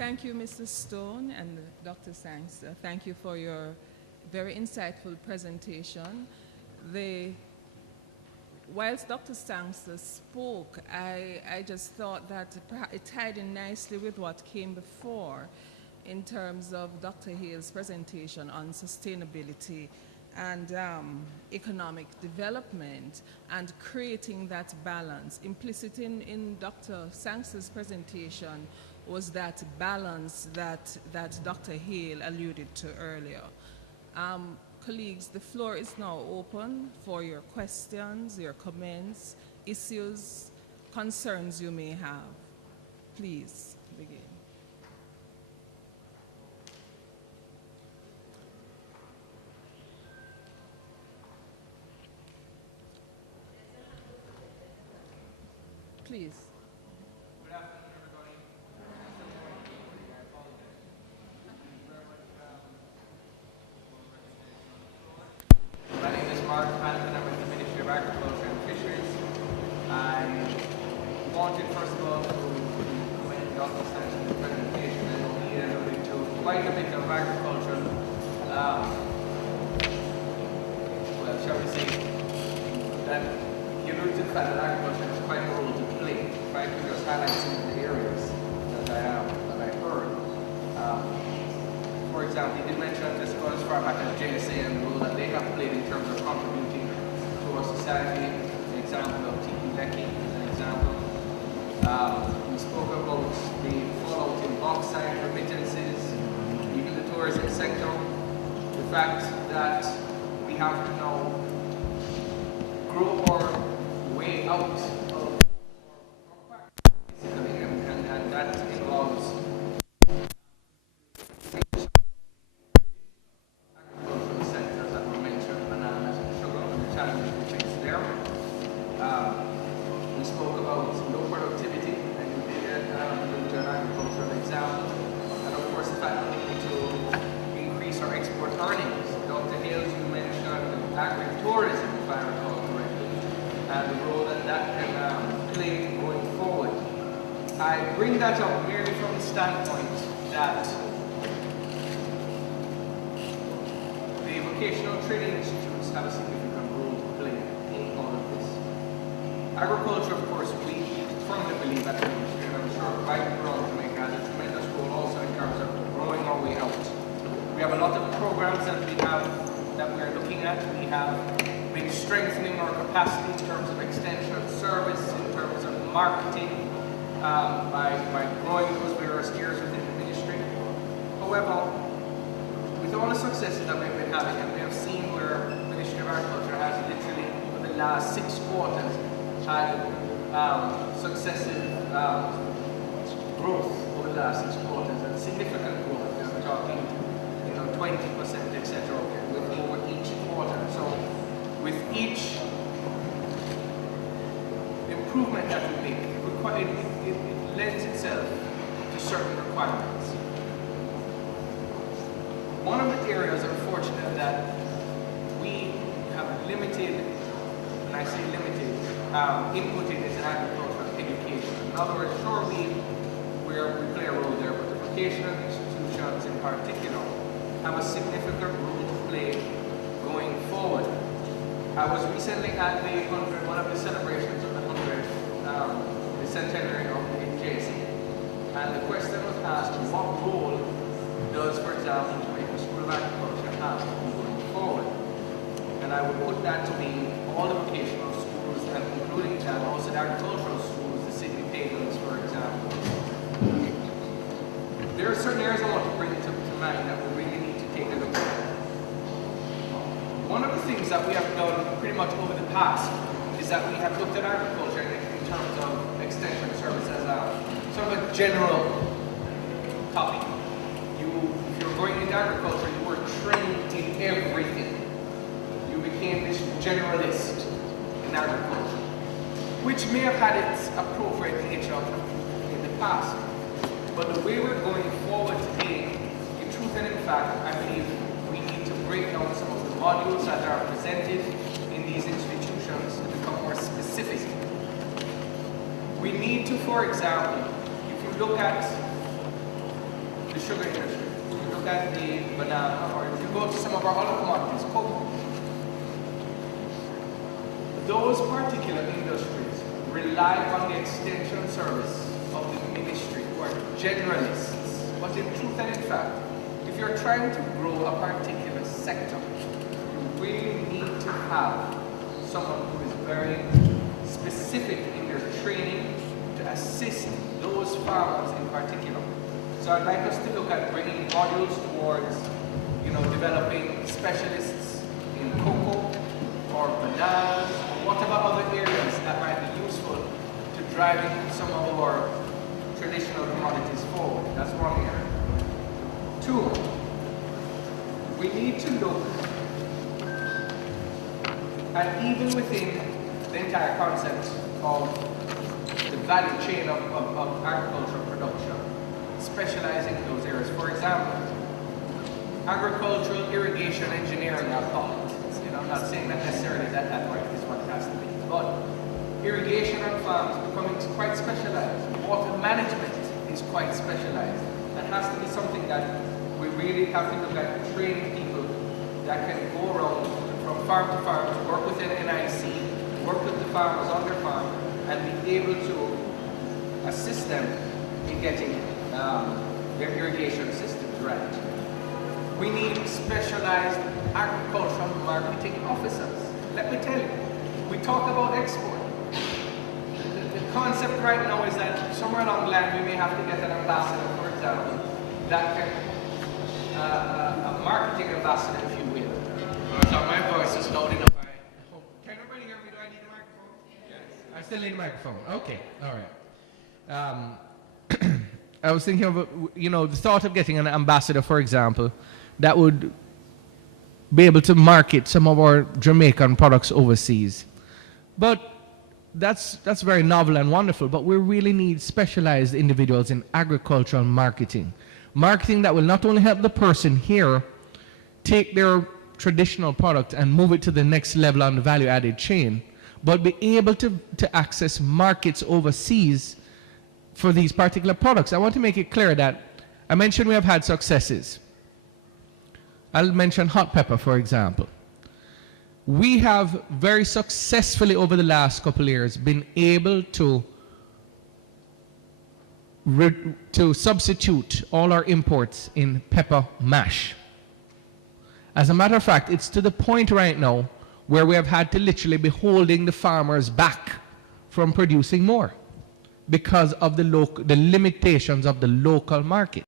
Thank you, Mr. Stone and Dr. Sangster. Thank you for your very insightful presentation. Whilst Dr. Sangster spoke, I just thought that it tied in nicely with what came before in terms of Dr. Hale's presentation on sustainability and economic development and creating that balance. Implicit in Dr. Sangster's presentation was that balance that Dr. Hale alluded to earlier. Colleagues, the floor is now open for your questions, your comments, issues, concerns you may have. Please begin. Please. Good afternoon, everybody. My name is Mark Hanton. I'm with the Ministry of Agriculture and Fisheries. I wanted, first of all, to commend Dr. Sanchez' presentation. I know he alluded to quite a bit of agricultural, well, shall we say, that he alluded to the fact that agriculture has quite a role to play. Right, to just highlight some of the areas that I heard. For example, he did mention this goes as far back as JSA and the role that they have played in terms of contributing to our society. An example of TVET as an example. We spoke about the fallout in bauxite remittances, even the tourism sector. The fact that we have to now grow our way out of and that involves agricultural sectors that were mentioned, bananas and sugar, and the challenges we face there. We spoke about low productivity, and we did an agricultural example, and of course the fact that we need to increase our export earnings. Dr. Hales, you mentioned agri-tourism, if I recall correctly, and the role that can play going forward. I bring that up merely from the standpoint that the vocational training institutes have a significant role to play in all of this. Agriculture, of course, we firmly believe at the industry, and I'm sure right around Jamaica has a tremendous role also in terms of growing our way out. We have a lot of programs that we are looking at. We have been strengthening our capacity in terms of extension of service, in terms of marketing, by growing those various areas within the ministry. However, with all the successes that we've been having, and we have seen where the Ministry of Agriculture has literally, over the last 6 quarters, had successive growth over the last 6 quarters, and significant growth. We're talking, 20%, etc., over each quarter. So, with each improvement that we make, it lends itself to certain requirements. One of the areas, unfortunately, that we have limited, and I say limited, input in is agricultural education. In other words, sure, we play a role there, but the vocational institutions in particular have a significant role to play going forward. I was recently at one of the celebrations of the 100th, the centenary of the JC, and the question was asked, what role does, for example, Jamaica School of Agriculture have going forward? And I would put that to be all the vocational schools, and including that, also the agricultural schools, the Sydney Pagans, for example. There are certain areas I want to bring to mind that we really need to take a look at. One of the things that we have done pretty much over the past is that we have looked at agriculture in terms of extension service as a sort of a general topic. If you're going into agriculture, you were trained in everything. You became this generalist in agriculture, which may have had its appropriate nature in the past. But the way we're going forward today, in truth and in fact, I believe we need to break down some of the modules that are presented in these institutions to become more specific. We need to, for example, if you look at the sugar industry, if you look at the banana, or if you go to some of our other commodities, cocoa, those particular industries rely on the extension service of the ministry, who are generalists. But in truth and in fact, if you're trying to grow a particular sector, you really need to have someone who is very specific in their training to assist those farmers in particular. So I'd like us to look at bringing modules towards, developing specialists in cocoa or bananas, or whatever other areas that might be useful to driving some of our traditional commodities forward. That's one area. Two, we need to look at, even within the entire concept of the value chain of agricultural production, specializing in those areas. For example, agricultural irrigation engineering, I'll call it. I'm not saying that necessarily that right is what it has to be, but irrigation on farms is becoming quite specialized. Water management is quite specialized. That has to be something that we really have to look at, training people that can go around from farm to farm, to work with an NIC, work with the farmers on their farm, and be able to assist them in getting their irrigation systems right. We need specialized agricultural marketing officers. Let me tell you, we talk about export. The concept right now is that somewhere along the line we may have to get an ambassador, for example, that can, a marketing ambassador, if you will. So my voice is loud enough. Can everybody hear me? Do I need a microphone? Yes. I still need a microphone. Okay, all right. I was thinking of, the thought of getting an ambassador, for example, that would be able to market some of our Jamaican products overseas. But that's very novel and wonderful, but we really need specialized individuals in agricultural marketing. Marketing that will not only help the person here take their traditional product and move it to the next level on the value-added chain, but be able to access markets overseas for these particular products. I want to make it clear that I mentioned we have had successes. I'll mention hot pepper, for example. We have very successfully over the last couple of years been able to substitute all our imports in pepper mash. As a matter of fact, it's to the point right now where we have had to literally be holding the farmers back from producing more because of the limitations of the local market.